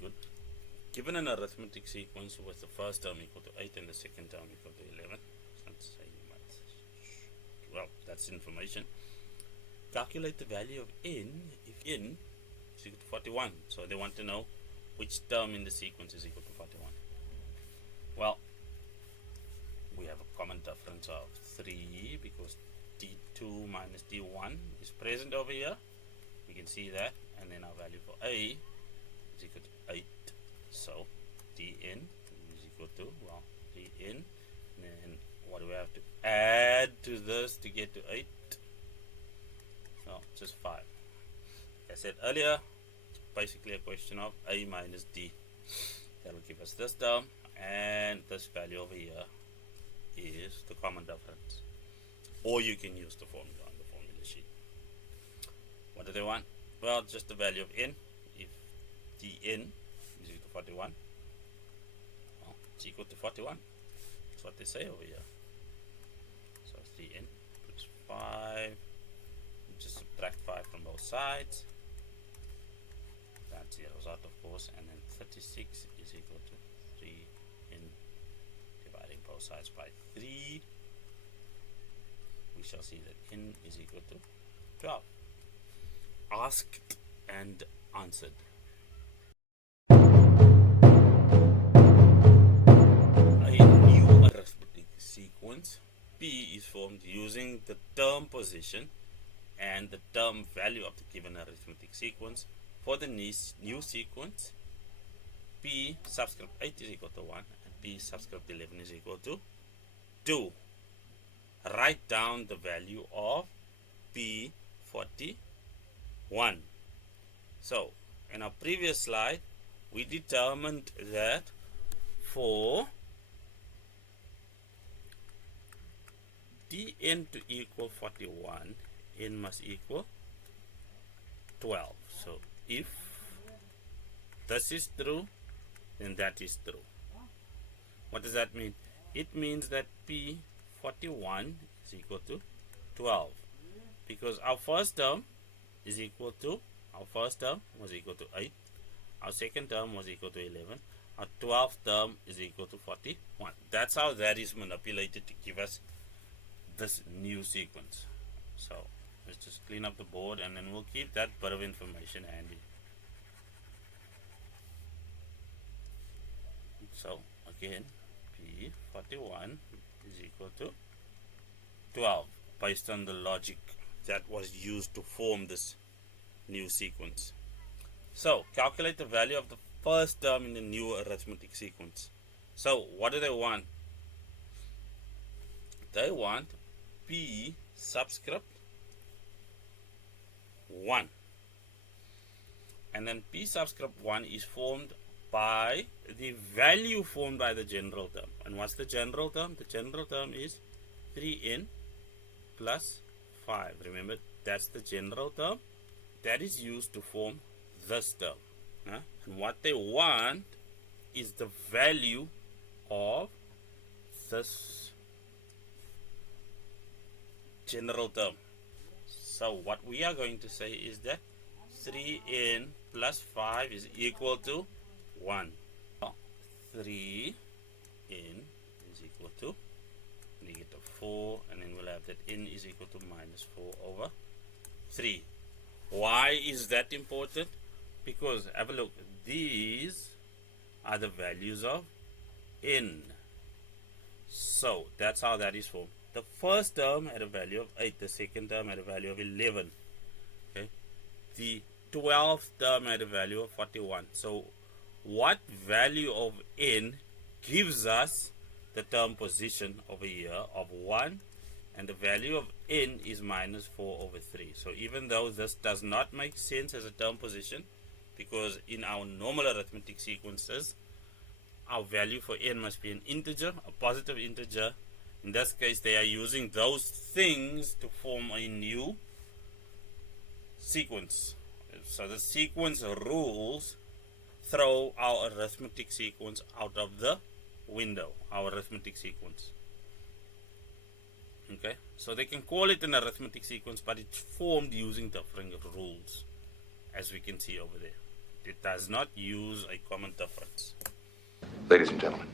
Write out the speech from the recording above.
good. Given an arithmetic sequence with the first term equal to 8 and the second term equal to 11, well, that's information. Calculate the value of n if n is equal to 41. So they want to know which term in the sequence is equal to 41. Well, we have a common difference of 3 because d2 minus d1 is present over here. We can see that, and then our value for a is equal to 8. So dn is equal to, well, dn, and then what do we have to add to this to get to 8? So just 5. Like I said earlier, it's basically a question of a minus d. That will give us this term, and this value over here is the common difference. Or you can use the formula on the formula sheet. What do they want? Well, just the value of n. If dn is equal to 41, well, it's equal to 41. That's what they say over here. So 3n plus 5. We just subtract 5 from both sides. That zeroes out, of course, and then 36 is equal to 3n dividing both sides by 3. We shall see that n is equal to 12. Asked and answered. A new arithmetic sequence P is formed using the term position and the term value of the given arithmetic sequence. For the new sequence, P subscript 8 is equal to 1 and P subscript 11 is equal to 2. Write down the value of P41. So, in our previous slide, we determined that for dn to equal 41, n must equal 12. So, if this is true, then that is true. What does that mean? It means that P41 is equal to 12, because our first term is equal to, our first term was equal to 8, our second term was equal to 11, our 12th term is equal to 41. That's how that is manipulated to give us this new sequence. So let's just clean up the board, and then we'll keep that bit of information handy. So again, P41 is equal to 12 based on the logic that was used to form this new sequence. So calculate the value of the first term in the new arithmetic sequence. So what do they want? They want P subscript 1, and then P subscript 1 is formed by the value formed by the general term. And what's the general term? The general term is 3n plus 5. Remember, that's the general term that is used to form this term. And what they want is the value of this general term. So what we are going to say is that 3n plus 5 is equal to 1. 3n is equal to negative 4, and then we'll have that n is equal to minus 4 over 3. Why is that important? Because, have a look, these are the values of n. So that's how that is formed. The first term had a value of 8, the second term had a value of 11. Okay, the 12th term had a value of 41. So what value of n gives us the term position over here of 1, and the value of n is minus 4 over 3. So even though this does not make sense as a term position, because in our normal arithmetic sequences our value for n must be an integer, a positive integer. In this case, they are using those things to form a new sequence. So the sequence rules throw our arithmetic sequence out of the window, our arithmetic sequence. Okay, so they can call it an arithmetic sequence, but it's formed using different rules, as we can see over there. It does not use a common difference. Ladies and gentlemen,